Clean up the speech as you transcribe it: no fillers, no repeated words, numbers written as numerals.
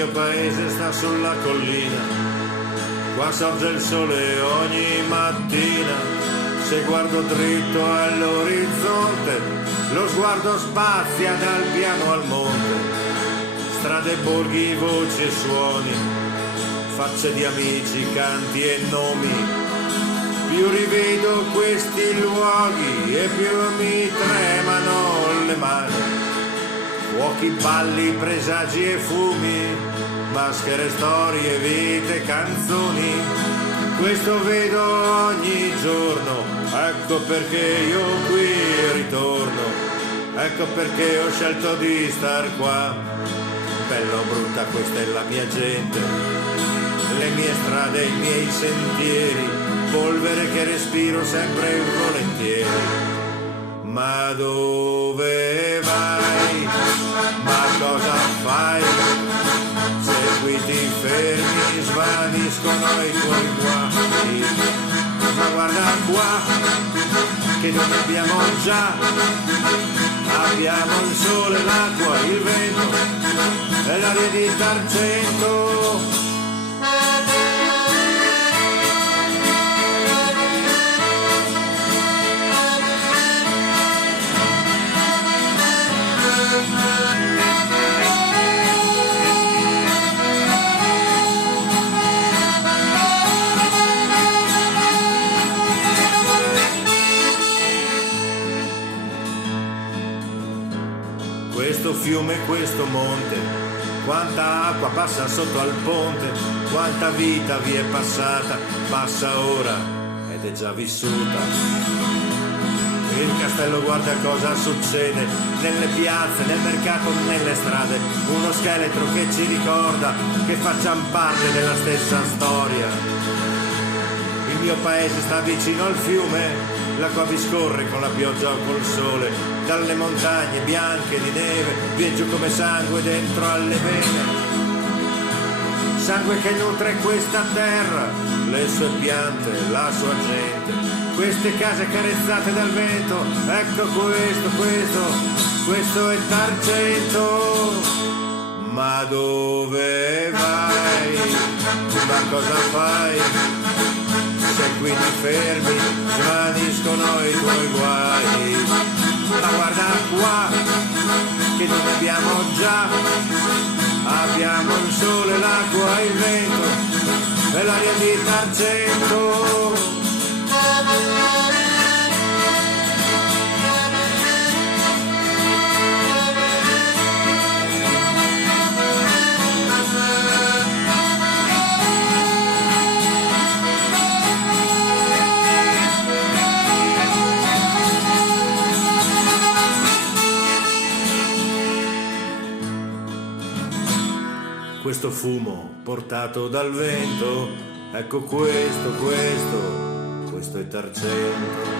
mio paese sta sulla collina, qua sorge il sole ogni mattina. Se guardo dritto all'orizzonte, lo sguardo spazia dal piano al monte. Strade, borghi, voci e suoni, facce di amici, canti e nomi. Più rivedo questi luoghi e più mi tremano le mani. Fuochi, balli, presagi e fumi, maschere, storie, vite, canzoni. Questo vedo ogni giorno, ecco perché io qui ritorno, ecco perché ho scelto di star qua. Bella o brutta, questa è la mia gente, le mie strade, i miei sentieri, polvere che respiro sempre volentieri. Ma dove vai? Ma cosa fai? Se qui ti fermi svaniscono i tuoi guai. Ma guarda qua, che noi abbiamo già, abbiamo il sole, l'acqua, il vento e l'aria di d'argento. Questo fiume, questo monte, quanta acqua passa sotto al ponte, quanta vita vi è passata, passa ora ed è già vissuta. Il castello guarda cosa succede, nelle piazze, nel mercato, nelle strade, uno scheletro che ci ricorda che facciamo parte della stessa storia. Il mio paese sta vicino al fiume, l'acqua vi scorre con la pioggia o col sole, dalle montagne bianche di neve, viene giù come sangue dentro alle vene. Sangue che nutre questa terra, le sue piante, la sua gente, queste case carezzate dal vento, ecco questo è d'argento. Ma dove vai? Ma cosa fai? Se qui ti fermi, svaniscono i tuoi guai. Ma guarda qua, che noi abbiamo già, abbiamo il sole, l'acqua, il vento e l'aria di d'argento. Questo fumo portato dal vento, ecco questo è d'argento.